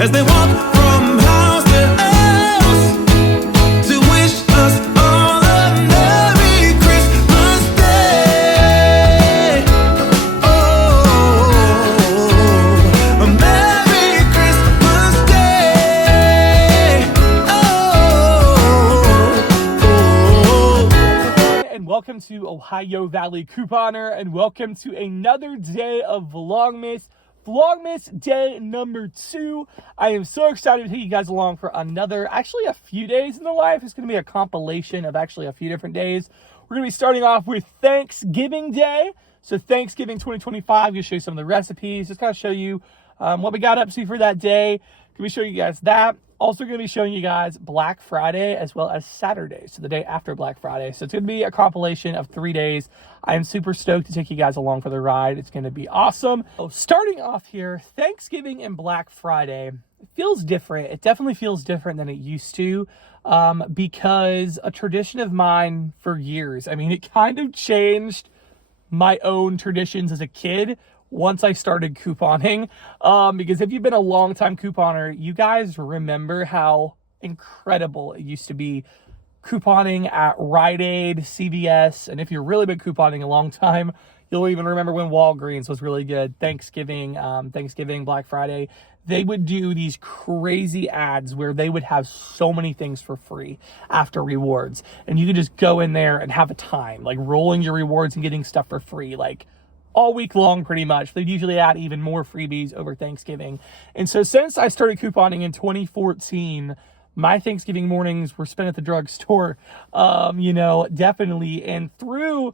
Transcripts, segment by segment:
as they walk from house to house to wish us all a Merry Christmas Day. Oh, a Merry Christmas Day. Oh. And welcome to Ohio Valley Couponer, and welcome to another day of Vlogmas day number 2. I am so excited to take you guys along for actually a few days in the life. It's going to be a compilation of actually a few different days. We're going to be starting off with Thanksgiving Day. So Thanksgiving 2025, I'm going to show you some of the recipes, just kind of show you what we got up to for that day. Going to be showing you guys that. Also going to be showing you guys Black Friday as well as Saturday, so the day after Black Friday. So it's going to be a compilation of 3 days. I am super stoked to take you guys along for the ride. It's going to be awesome. So starting off here, Thanksgiving and Black Friday, it feels different. It definitely feels different than it used to because a tradition of mine for years, I mean, it kind of changed my own traditions as a kid once I started couponing, because if you've been a long time couponer, you guys remember how incredible it used to be couponing at Rite Aid, CVS, and if you've really been couponing a long time, you'll even remember when Walgreens was really good. Thanksgiving, Black Friday, they would do these crazy ads where they would have so many things for free after rewards, and you could just go in there and have a time, like rolling your rewards and getting stuff for free, like all week long pretty much. They'd usually add even more freebies over Thanksgiving. And so since I started couponing in 2014, my Thanksgiving mornings were spent at the drugstore, definitely. And through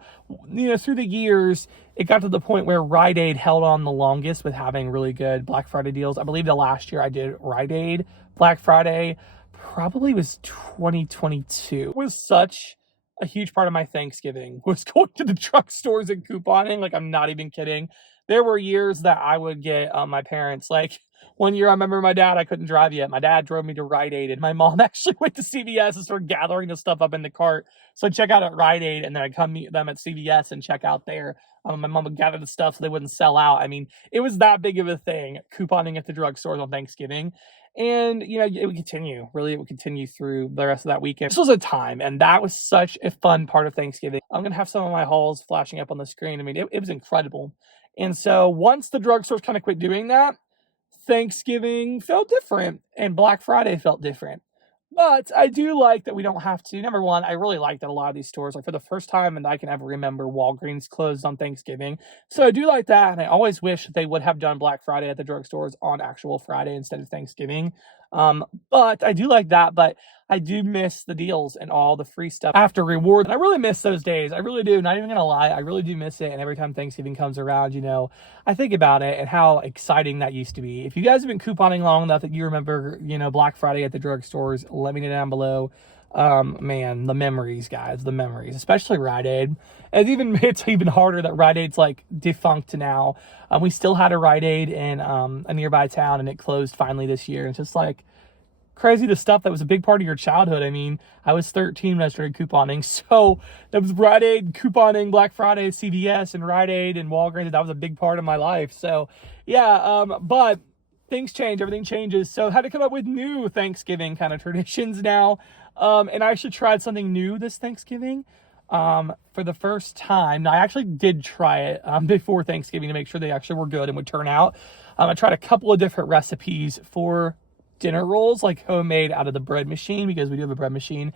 the years, it got to the point where Rite Aid held on the longest with having really good Black Friday deals. I believe the last year I did Rite Aid Black Friday probably was 2022. It was such a huge part of my Thanksgiving was going to the drugstores and couponing. Like, I'm not even kidding. There were years that I would get my parents, like one year I remember my dad, I couldn't drive yet. My dad drove me to Rite Aid, and my mom actually went to CVS and started gathering the stuff up in the cart. So I'd check out at Rite Aid, and then I'd come meet them at CVS and check out there. My mom would gather the stuff so they wouldn't sell out. I mean, it was that big of a thing, couponing at the drugstores on Thanksgiving. And, it would continue. Really, it would continue through the rest of that weekend. This was a time, and that was such a fun part of Thanksgiving. I'm going to have some of my hauls flashing up on the screen. I mean, it was incredible. And so once the drugstores kind of quit doing that, Thanksgiving felt different, and Black Friday felt different. But I do like that we don't have to. Number one, I really like that a lot of these stores, like for the first time and I can ever remember, Walgreens closed on Thanksgiving. So I do like that, and I always wish that they would have done Black Friday at the drugstores on actual Friday instead of Thanksgiving. But I do like that, but I do miss the deals and all the free stuff after rewards. I really miss those days. I really do. Not even gonna lie. I really do miss it. And every time Thanksgiving comes around, I think about it and how exciting that used to be. If you guys have been couponing long enough that you remember, Black Friday at the drugstores, let me know down below. Man, the memories, guys, the memories, especially Rite Aid. And it's even harder that Rite Aid's like defunct now. We still had a Rite Aid in a nearby town, and it closed finally this year. It's just like crazy, the stuff that was a big part of your childhood. I mean, I was 13 when I started couponing, so that was Rite Aid, couponing, Black Friday, CVS, and Rite Aid, and Walgreens. That was a big part of my life. So yeah, but things change, everything changes. So I had to come up with new Thanksgiving kind of traditions now. And I actually tried something new this Thanksgiving for the first time. Now, I actually did try it before Thanksgiving to make sure they actually were good and would turn out. I tried a couple of different recipes for dinner rolls, like homemade out of the bread machine, because we do have a bread machine.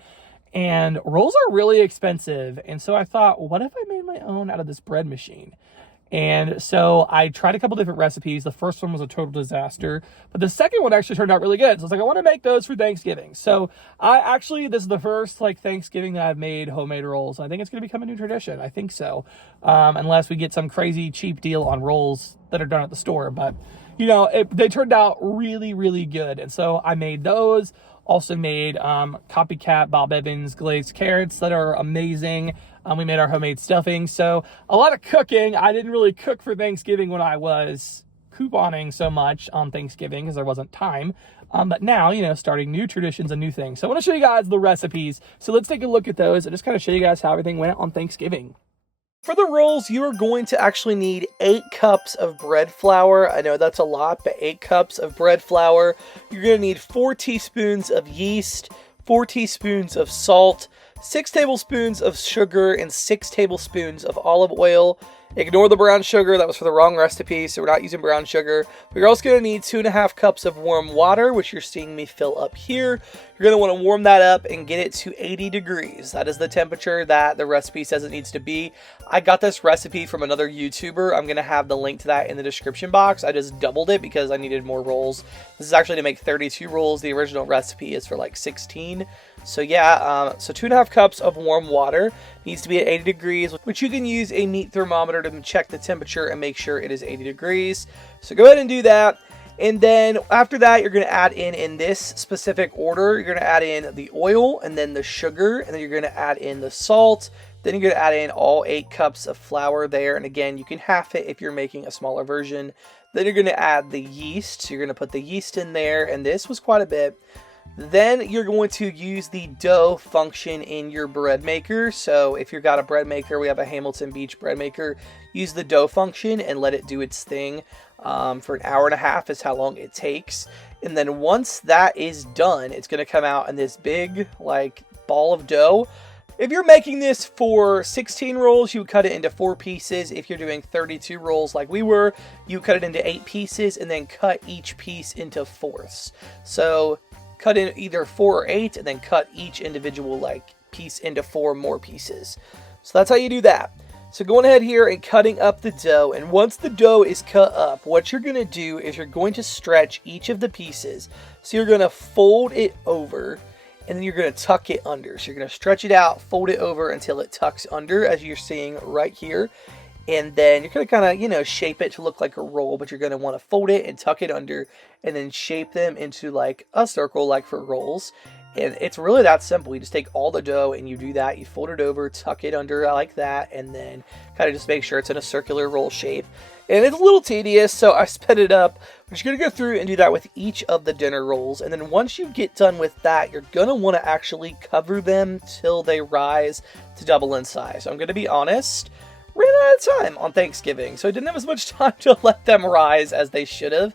And rolls are really expensive. And so I thought, what if I made my own out of this bread machine? And so I tried a couple different recipes. The first one was a total disaster, but the second one actually turned out really good. So I was like, I want to make those for Thanksgiving. So this is the first Thanksgiving that I've made homemade rolls. I think it's going to become a new tradition. I think so. Unless we get some crazy cheap deal on rolls that are done at the store. But, they turned out really, really good. And so I made those. Also made copycat Bob Evans glazed carrots that are amazing. We made our homemade stuffing. So a lot of cooking. I didn't really cook for Thanksgiving when I was couponing so much on Thanksgiving because there wasn't time. But now, starting new traditions and new things. So I want to show you guys the recipes. So let's take a look at those and just kind of show you guys how everything went on Thanksgiving. For the rolls, you are going to actually need 8 cups of bread flour. I know that's a lot, but 8 cups of bread flour. You're going to need 4 teaspoons of yeast, 4 teaspoons of salt, 6 tablespoons of sugar, and 6 tablespoons of olive oil. Ignore the brown sugar, that was for the wrong recipe, so we're not using brown sugar. But you're also going to need 2.5 cups of warm water, which you're seeing me fill up here. You're going to want to warm that up and get it to 80 degrees. That is the temperature that the recipe says it needs to be. I got this recipe from another YouTuber. I'm going to have the link to that in the description box. I just doubled it because I needed more rolls. This is actually to make 32 rolls. The original recipe is for like 16. So yeah, so 2.5 cups of warm water needs to be at 80 degrees, which you can use a meat thermometer to check the temperature and make sure it is 80 degrees. So go ahead and do that. And then after that, you're going to add in this specific order, you're going to add in the oil and then the sugar, and then you're going to add in the salt. Then you're going to add in all 8 cups of flour there. And again, you can half it if you're making a smaller version. Then you're going to add the yeast. So you're going to put the yeast in there, and this was quite a bit. Then you're going to use the dough function in your bread maker. So if you've got a bread maker, we have a Hamilton Beach bread maker, use the dough function and let it do its thing for an hour and a half is how long it takes. And then once that is done, it's going to come out in this big like ball of dough. If you're making this for 16 rolls, you would cut it into 4 pieces. If you're doing 32 rolls like we were, you cut it into 8 pieces and then cut each piece into fourths. So cut in either 4 or 8 and then cut each individual like piece into 4 more pieces. So that's how you do that. So going ahead here and cutting up the dough, and once the dough is cut up, what you're going to do is you're going to stretch each of the pieces. So you're going to fold it over and then you're going to tuck it under. So you're going to stretch it out, fold it over until it tucks under, as you're seeing right here. And then you're going to kind of, shape it to look like a roll, but you're going to want to fold it and tuck it under and then shape them into like a circle, like for rolls. And it's really that simple. You just take all the dough and you do that. You fold it over, tuck it under like that, and then kind of just make sure it's in a circular roll shape. And it's a little tedious, so I sped it up. But you're going to go through and do that with each of the dinner rolls. And then once you get done with that, you're going to want to actually cover them till they rise to double in size. So I'm going to be honest, ran out of time on Thanksgiving, so I didn't have as much time to let them rise as they should have.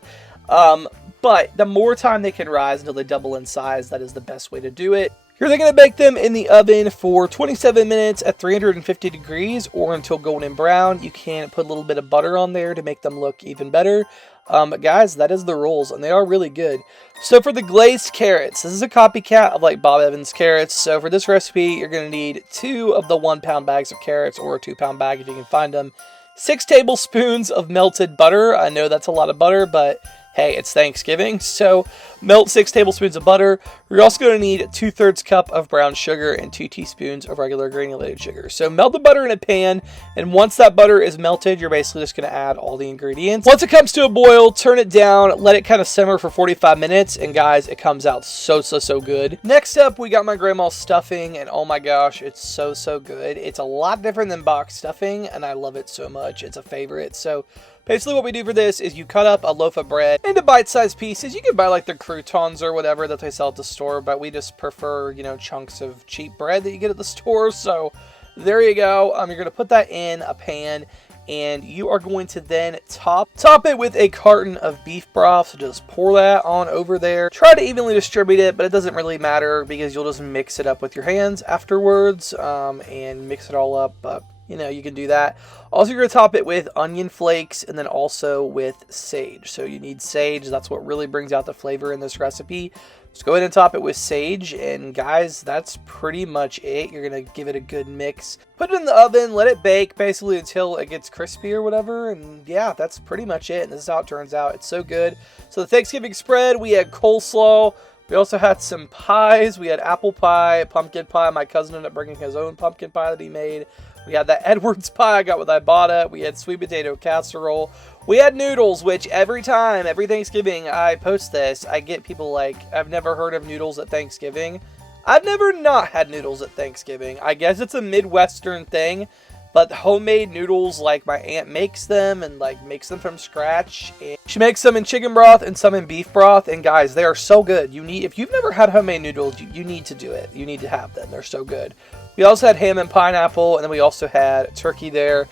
But the more time they can rise until they double in size, that is the best way to do it. You're then going to bake them in the oven for 27 minutes at 350 degrees or until golden brown. You can put a little bit of butter on there to make them look even better. But guys, that is the rolls, and they are really good. So for the glazed carrots, this is a copycat of like Bob Evans carrots. So for this recipe, you're going to need 2 of the 1-pound bags of carrots, or a 2-pound bag if you can find them. 6 tablespoons of melted butter. I know that's a lot of butter, but hey, it's Thanksgiving, so melt 6 tablespoons of butter. You're also going to need 2/3 cup of brown sugar and 2 teaspoons of regular granulated sugar. So melt the butter in a pan, and once that butter is melted, you're basically just going to add all the ingredients. Once it comes to a boil, turn it down, let it kind of simmer for 45 minutes, and guys, it comes out so good. Next up, we got my grandma's stuffing, and oh my gosh, it's so good. It's a lot different than box stuffing, and I love it so much. It's a favorite. So basically what we do for this is you cut up a loaf of bread into bite-sized pieces. You can buy like the croutons or whatever that they sell at the store, but we just prefer, chunks of cheap bread that you get at the store. So there you go. You're going to put that in a pan, and you are going to then top it with a carton of beef broth. So just pour that on over there. Try to evenly distribute it, but it doesn't really matter because you'll just mix it up with your hands afterwards and mix it all up. But you can do that. Also, you're going to top it with onion flakes and then also with sage. So you need sage. That's what really brings out the flavor in this recipe. Just go ahead and top it with sage. And guys, that's pretty much it. You're going to give it a good mix. Put it in the oven. Let it bake basically until it gets crispy or whatever. And yeah, that's pretty much it. And this is how it turns out. It's so good. So the Thanksgiving spread, we had coleslaw. We also had some pies. We had apple pie, pumpkin pie. My cousin ended up bringing his own pumpkin pie that he made. We had that Edwards pie I got with Ibotta. We had sweet potato casserole. We had noodles, which every Thanksgiving I post this, I get people like, I've never heard of noodles at Thanksgiving. I've never not had noodles at Thanksgiving. I guess it's a Midwestern thing, But homemade noodles, like my aunt makes them and like makes them from scratch. And she makes some in chicken broth and some in beef broth. And guys, they are so good. If you've never had homemade noodles, you need to do it. You need to have them. They're so good. We also had ham and pineapple, and then we also had turkey there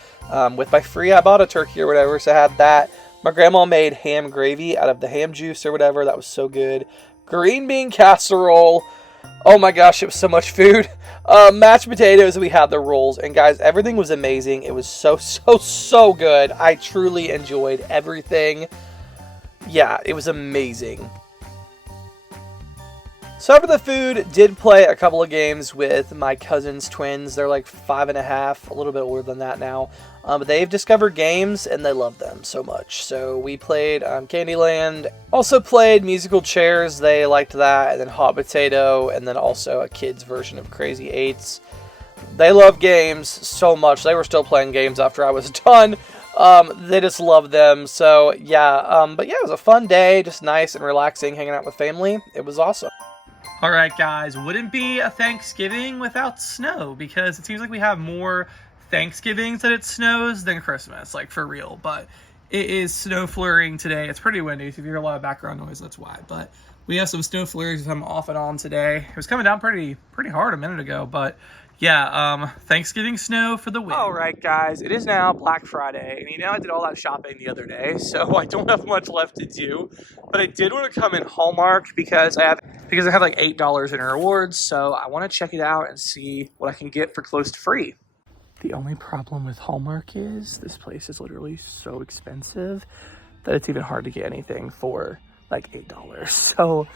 with my free Ibotta turkey or whatever. So I had that. My grandma made ham gravy out of the ham juice or whatever. That was so good. Green bean casserole. Oh my gosh, it was so much food. Mashed potatoes, we had the rolls. And guys, everything was amazing. It was so good. I truly enjoyed everything. Yeah, it was amazing. So after the food, did play a couple of games with my cousin's twins. They're like 5.5, a little bit older than that now. But they've discovered games and they love them so much. So we played Candyland. Also played musical chairs. They liked that. And then hot potato. And then also a kid's version of Crazy Eights. They love games so much. They were still playing games after I was done. They just love them. So yeah. But yeah, it was a fun day. Just nice and relaxing, hanging out with family. It was awesome. All right, guys, wouldn't be a Thanksgiving without snow, because it seems like we have more Thanksgivings that it snows than Christmas, like for real. But it is snow flurrying today. It's pretty windy. If you hear a lot of background noise, that's why. But we have some snow flurries I'm off and on today. It was coming down pretty hard a minute ago, but yeah, Thanksgiving snow for the win. All right, guys, it is now Black Friday, and I did all that shopping the other day, so I don't have much left to do. But I did want to come in Hallmark because I have like $8 in rewards, so I want to check it out and see what I can get for close to free. The only problem with Hallmark is this place is literally so expensive that it's even hard to get anything for like $8. So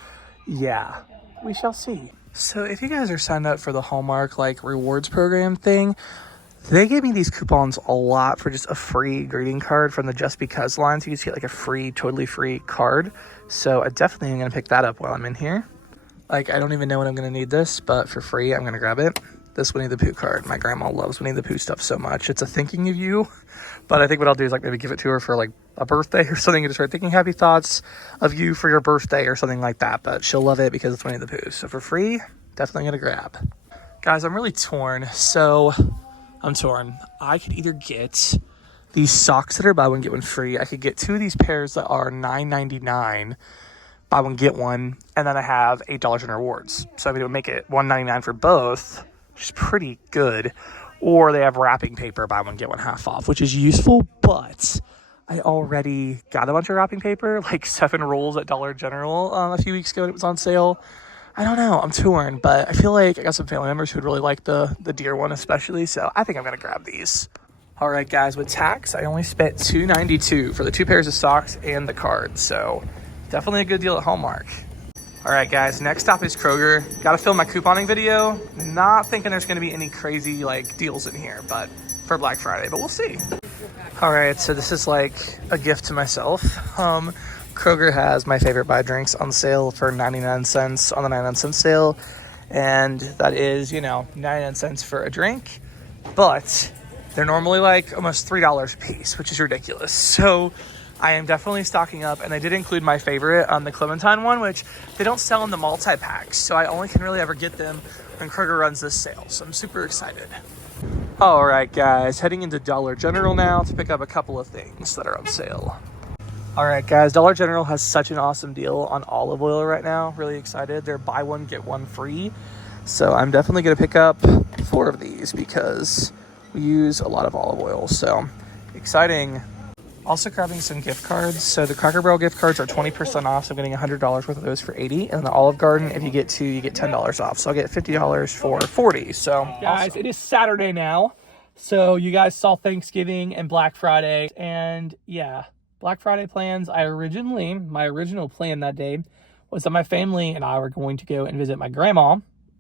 yeah, we shall see. So if you guys are signed up for the Hallmark like rewards program thing, they gave me these coupons a lot for just a free greeting card from the Just Because line. So you just get like a free, totally free card. So I definitely am going to pick that up while I'm in here. Like, I don't even know when I'm going to need this, but for free, I'm going to grab it. This Winnie the Pooh card. My grandma loves Winnie the Pooh stuff so much. It's a thinking of you. But I think what I'll do is like maybe give it to her for like a birthday or something and just start thinking happy thoughts of you for your birthday or something like that. But she'll love it because it's Winnie the Pooh. So for free, definitely going to grab. Guys, I'm really torn. So I'm torn. I could either get these socks that are buy one, get one free. I could get 2 of these pairs that are $9.99. Buy one, get one. And then I have $8 in rewards. So I mean, it would make it $1.99 for both, which is pretty good. Or they have wrapping paper, buy one, get one half off, which is useful. But I already got a bunch of wrapping paper, like 7 rolls at Dollar General a few weeks ago when it was on sale. I don't know. I'm torn, but I feel like I got some family members who would really like the deer one especially. So I think I'm going to grab these. All right, guys, with tax, I only spent $2.92 for the 2 pairs of socks and the card. So definitely a good deal at Hallmark. All right, guys, next stop is Kroger. Got to film my couponing video. Not thinking there's going to be any crazy like deals in here, but for Black Friday, but we'll see. All right, so this is like a gift to myself. Kroger has my favorite buy drinks on sale for 99 cents on the 99-cent sale. And that is, 99 cents for a drink. But they're normally like almost $3 a piece, which is ridiculous. So I am definitely stocking up, and they did include my favorite, the Clementine one, which they don't sell in the multi-packs, so I only can really ever get them when Kroger runs this sale, so I'm super excited. All right, guys, heading into Dollar General now to pick up a couple of things that are on sale. All right, guys, Dollar General has such an awesome deal on olive oil right now. Really excited. They're buy one, get one free, so I'm definitely going to pick up 4 of these because we use a lot of olive oil, so exciting. Also grabbing some gift cards. So the Cracker Barrel gift cards are 20% off. So I'm getting $100 worth of those for $80. And the Olive Garden, if you get 2, you get $10 off. So I'll get $50 for $40. So guys, awesome. It is Saturday now. So you guys saw Thanksgiving and Black Friday. And yeah, Black Friday plans. My original plan that day was that my family and I were going to go and visit my grandma.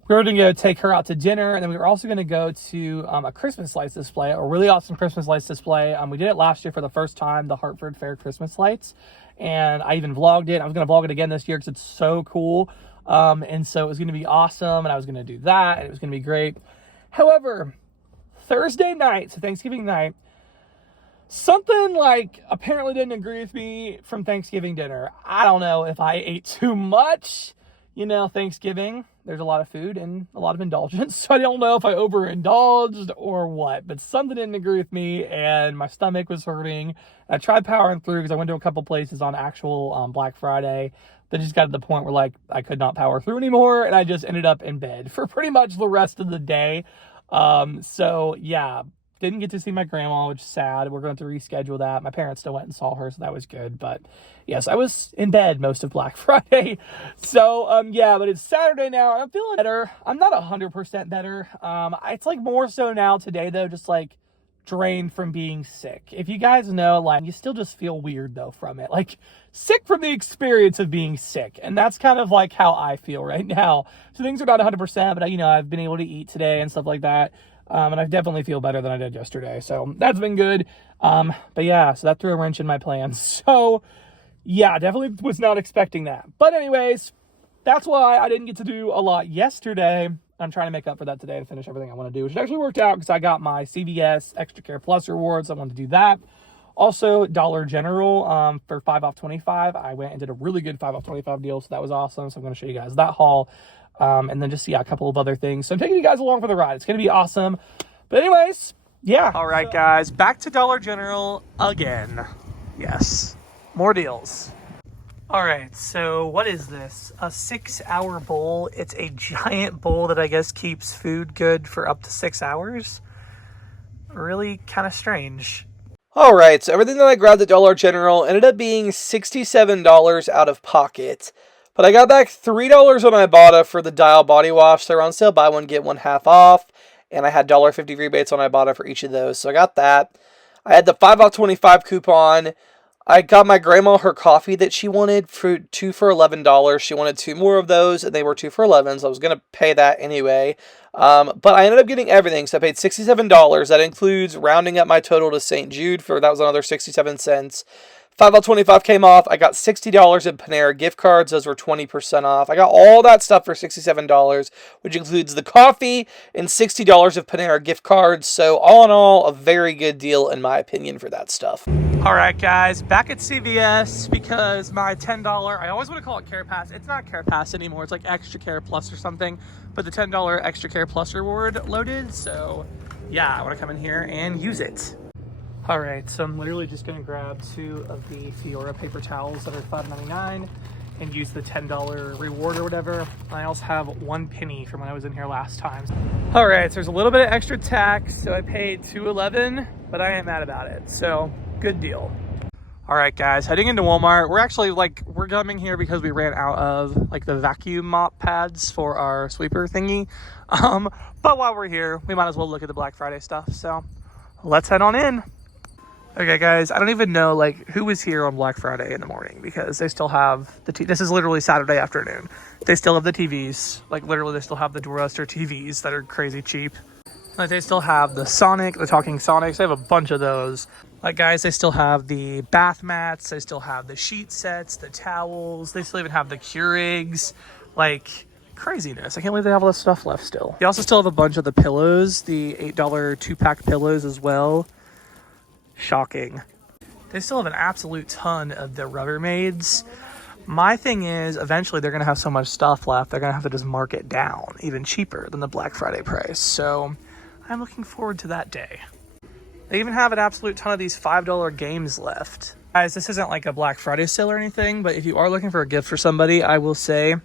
We were going to go take her out to dinner, and then we were also going to go to a Christmas lights display, a really awesome Christmas lights display. We did it last year for the first time, the Hartford Fair Christmas lights, and I even vlogged it. I was going to vlog it again this year because it's so cool, and so it was going to be awesome, and I was going to do that, and it was going to be great. However, Thursday night, so Thanksgiving night, something like apparently didn't agree with me from Thanksgiving dinner. I don't know if I ate too much. Thanksgiving, there's a lot of food and a lot of indulgence. So I don't know if I overindulged or what, but something didn't agree with me and my stomach was hurting. I tried powering through because I went to a couple places on actual Black Friday, but just got to the point where like I could not power through anymore. And I just ended up in bed for pretty much the rest of the day. So yeah, didn't get to see my grandma, which is sad. We're going to reschedule that. My parents still went and saw her, so that was good. But yes, I was in bed most of Black Friday. So yeah, but it's Saturday now. I'm feeling better. I'm not 100% better. It's like more so now today though, just like drained from being sick. If you guys know, like you still just feel weird though from it, like sick from the experience of being sick. And that's kind of like how I feel right now. So things are not 100%, but I've been able to eat today and stuff like that. And I definitely feel better than I did yesterday. So that's been good. But yeah, so that threw a wrench in my plans. So yeah, definitely was not expecting that. But anyways, that's why I didn't get to do a lot yesterday. I'm trying to make up for that today to finish everything I want to do, which actually worked out because I got my CVS Extra Care Plus rewards. I wanted to do that. Also, Dollar General for 5 off 25. I went and did a really good 5 off 25 deal. So that was awesome. So I'm going to show you guys that haul. And then just, a couple of other things. So I'm taking you guys along for the ride. It's going to be awesome. But anyways, yeah. All right, guys, back to Dollar General again. Yes, more deals. All right, so what is this? A 6-hour bowl. It's a giant bowl that I guess keeps food good for up to 6 hours. Really kind of strange. All right, so everything that I grabbed at Dollar General ended up being $67 out of pocket. But I got back $3 on Ibotta for the Dial body wash. They're on sale, buy one, get one half off. And I had $1.50 rebates on Ibotta for each of those. So I got that. I had the 5 off 25 coupon. I got my grandma her coffee that she wanted for 2 for $11. She wanted 2 more of those, and they were 2 for $11, so I was going to pay that anyway. But I ended up getting everything, so I paid $67. That includes rounding up my total to St. Jude that was another 67 cents. 5 off 25 came off. I got $60 in Panera gift cards. Those were 20% off. I got all that stuff for $67, which includes the coffee and $60 of Panera gift cards. So all in all, a very good deal in my opinion for that stuff. All right, guys, back at CVS because my $10, I always want to call it Care Pass. It's not Care Pass anymore. It's like Extra Care Plus or something. But the $10 Extra Care Plus reward loaded. So yeah, I want to come in here and use it. All right, so I'm literally just going to grab 2 of the Fiora paper towels that are $5.99 and use the $10 reward or whatever. I also have 1 penny from when I was in here last time. All right, so there's a little bit of extra tax, so I paid $2.11, but I ain't mad about it. So good deal. All right, guys, heading into Walmart. We're actually we're coming here because we ran out of the vacuum mop pads for our sweeper thingy. But while we're here, we might as well look at the Black Friday stuff. So let's head on in. Okay, guys, I don't even know, who was here on Black Friday in the morning because they still have this is literally Saturday afternoon. They still have the TVs. Literally, they still have the Duroster TVs that are crazy cheap. They still have the talking Sonics. They have a bunch of those. Guys, they still have the bath mats. They still have the sheet sets, the towels. They still even have the Keurigs. Craziness. I can't believe they have all this stuff left still. They also still have a bunch of the pillows, the $8 2-pack pillows as well. Shocking. They still have an absolute ton of the Rubbermaids. My thing is, eventually they're going to have so much stuff left, they're going to have to just mark it down even cheaper than the Black Friday price. So I'm looking forward to that day. They even have an absolute ton of these $5 games left. Guys, this isn't a Black Friday sale or anything, but if you are looking for a gift for somebody, I will say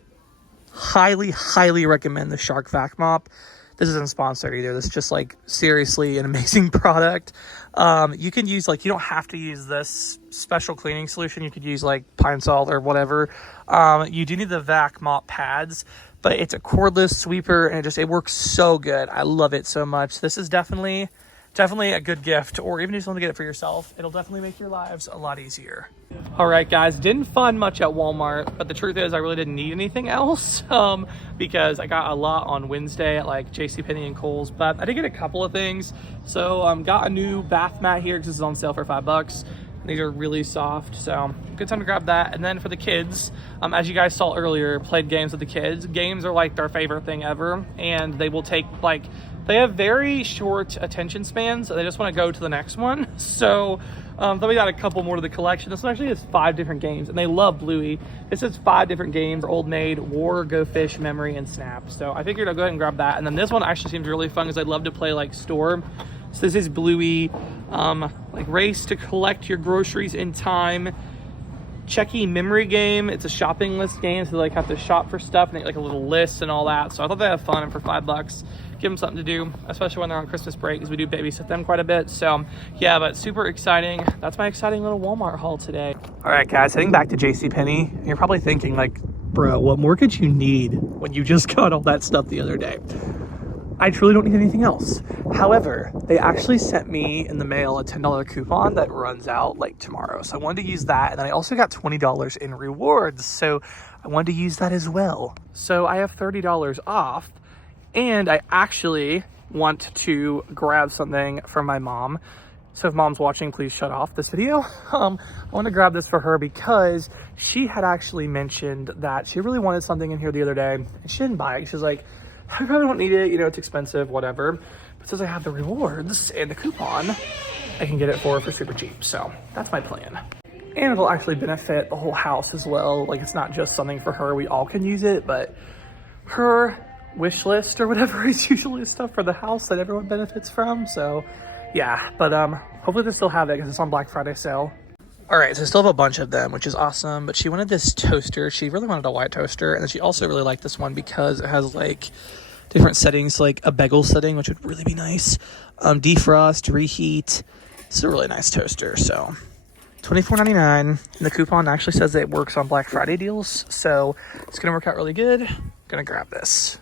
highly, highly recommend the Shark Vac Mop. This isn't sponsored either. This is just seriously an amazing product. You can use you don't have to use this special cleaning solution. You could use Pine Sol or whatever. You do need the Vac Mop pads, but it's a cordless sweeper and it works so good. I love it so much. This is definitely a good gift, or even if you want to get it for yourself, it'll definitely make your lives a lot easier. All right, guys, didn't find much at Walmart, but the truth is I really didn't need anything else because I got a lot on Wednesday at JCPenney and Kohl's, but I did get a couple of things. So got a new bath mat here because this is on sale for $5. These are really soft, so good time to grab that. And then for the kids, as you guys saw earlier, played games with the kids. Games are their favorite thing ever, and they will take they have very short attention spans. So they just want to go to the next one. So then we got a couple more to the collection. This one actually has 5 different games, and they love Bluey. This is 5 different games: Old Maid, War, Go Fish, Memory, and Snap. So I figured I'd go ahead and grab that. And then this one actually seems really fun because I love to play like store. So this is Bluey, like race to collect your groceries in time. Checky memory game. It's a shopping list game, so they like have to shop for stuff and they get like a little list and all that. So I thought they have fun, and for $5, give them something to do, especially when they're on Christmas break, because we do babysit them quite a bit. So yeah, but super exciting. That's my exciting little Walmart haul today. All right, guys, heading back to JCPenney. You're probably thinking like, bro, what more could you need when you just got all that stuff the other day? I truly don't need anything else. However, they actually sent me in the mail a $10 coupon that runs out like tomorrow. So I wanted to use that. And then I also got $20 in rewards. So I wanted to use that as well. So I have $30 off. And I actually want to grab something for my mom. So if mom's watching, please shut off this video. I want to grab this for her because she had actually mentioned that she really wanted something in here the other day. And she didn't buy it. She was like, I probably don't need it, you know, it's expensive, whatever. But since I have the rewards and the coupon, I can get it for her for super cheap. So that's my plan. And it'll actually benefit the whole house as well. Like, it's not just something for her, we all can use it, but her wish list or whatever is usually stuff for the house that everyone benefits from. So yeah, but hopefully they still have it because it's on Black Friday sale. All right, so I still have a bunch of them, which is awesome, but she wanted this toaster. She really wanted a white toaster, and then she also really liked this one because it has like different settings, like a bagel setting, which would really be nice. Defrost, reheat. It's a really nice toaster. So $24.99, and the coupon actually says that it works on Black Friday deals, so it's gonna work out really good. Gonna grab this.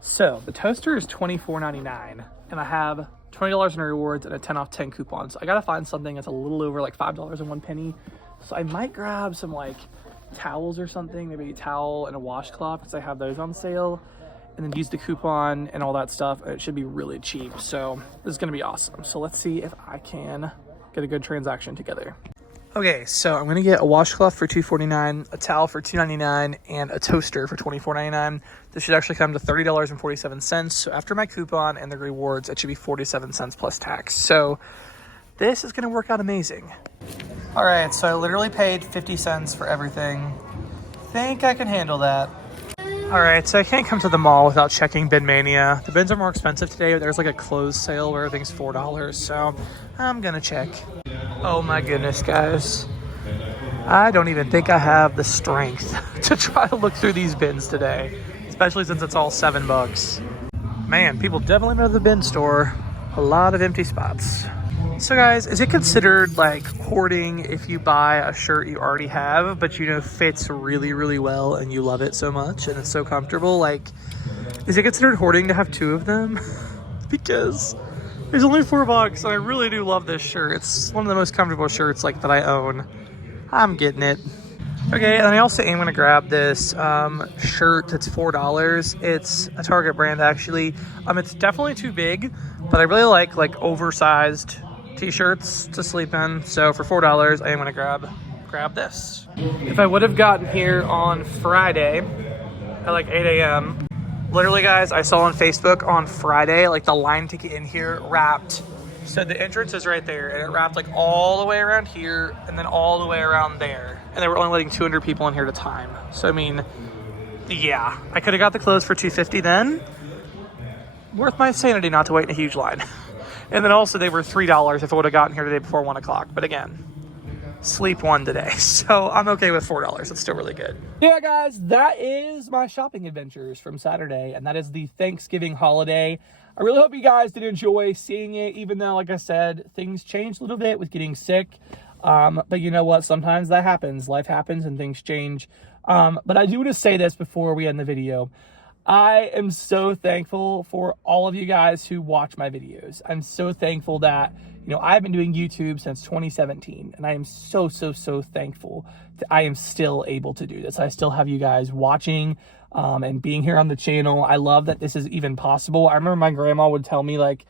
So the toaster is $24.99, and I have $20 in rewards and a 10 off 10 coupons. So I gotta find something that's a little over like $5.01. So I might grab some like towels or something, maybe a towel and a washcloth because I have those on sale, and then use the coupon and all that stuff. It should be really cheap. So this is gonna be awesome. So let's see if I can get a good transaction together. Okay, so I'm gonna get a washcloth for $2.49, a towel for $2.99, and a toaster for $24.99. This should actually come to $30.47. So after my coupon and the rewards, it should be 47 cents plus tax. So this is gonna work out amazing. All right, so I literally paid 50 cents for everything. Think I can handle that. All right, so I can't come to the mall without checking Bin Mania. The bins are more expensive today, but there's like a closed sale where everything's $4. So I'm gonna check. Oh my goodness, guys. I don't even think I have the strength to try to look through these bins today, especially since it's all $7. Man, people definitely know the bin store. A lot of empty spots. So guys, is it considered like hoarding if you buy a shirt you already have, but you know fits really, really well and you love it so much and it's so comfortable? Like, is it considered hoarding to have 2 of them? Because it's only $4 and I really do love this shirt. It's one of the most comfortable shirts like that I own. I'm getting it. Okay, and I also am gonna grab this shirt that's $4. It's a Target brand actually. It's definitely too big, but I really like oversized t-shirts to sleep in. So for $4, I am gonna grab this. If I would have gotten here on Friday at like 8 a.m. Literally, guys, I saw on Facebook on Friday, like the line to get in here wrapped. So the entrance is right there, and it wrapped like all the way around here and then all the way around there. And they were only letting 200 people in here at a time. So, I mean, yeah, I could have got the clothes for $2.50 then. Worth my sanity not to wait in a huge line. And then also they were $3 if I would have gotten here today before 1 o'clock. But again, sleep one today. So I'm okay with $4. It's still really good. Yeah, guys, that is my shopping adventures from Saturday. And that is the Thanksgiving holiday. I really hope you guys did enjoy seeing it, even though, like I said, things changed a little bit with getting sick. But you know what? Sometimes that happens. Life happens and things change. But I do want to say this before we end the video. I am so thankful for all of you guys who watch my videos. I'm so thankful that, you know, I've been doing YouTube since 2017, and I am so thankful that I am still able to do this. I still have you guys watching and being here on the channel. I love that this is even possible. I remember my grandma would tell me, like,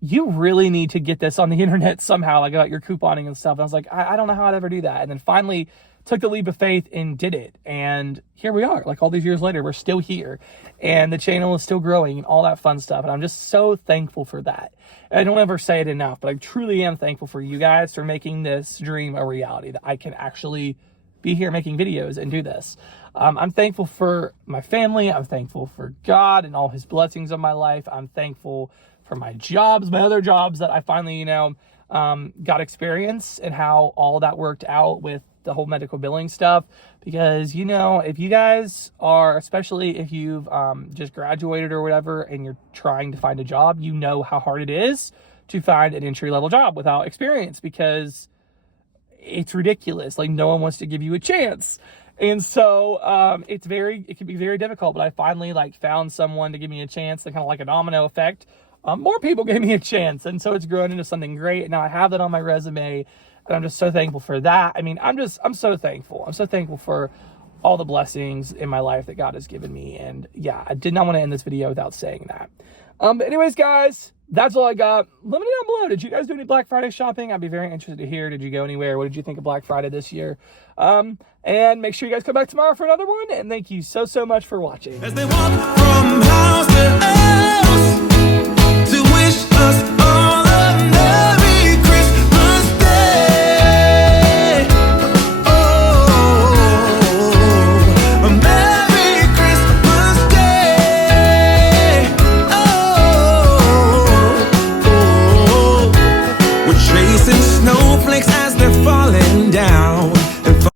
you really need to get this on the internet somehow, like about your couponing and stuff. And I was like, I don't know how I'd ever do that. And then finally took the leap of faith and did it. And here we are, like all these years later, we're still here and the channel is still growing and all that fun stuff. And I'm just so thankful for that. I don't ever say it enough, but I truly am thankful for you guys for making this dream a reality, that I can actually be here making videos and do this. I'm thankful for my family. I'm thankful for God and all his blessings on my life. I'm thankful for my jobs, my other jobs that I finally, got experience and how all that worked out with the whole medical billing stuff. Because, if you guys are, especially if you've just graduated or whatever, and you're trying to find a job, you know how hard it is to find an entry-level job without experience, because it's ridiculous. Like, no one wants to give you a chance. And so it can be very difficult, but I finally found someone to give me a chance, and kind of like a domino effect. More people gave me a chance, and so it's grown into something great. And now I have that on my resume, and I'm just so thankful for that. I mean, I'm so thankful. I'm so thankful for all the blessings in my life that God has given me. And yeah, I did not want to end this video without saying that. But anyways, guys, that's all I got. Let me know down below. Did you guys do any Black Friday shopping? I'd be very interested to hear. Did you go anywhere? What did you think of Black Friday this year? And make sure you guys come back tomorrow for another one. And thank you so much for watching. As they walk from house to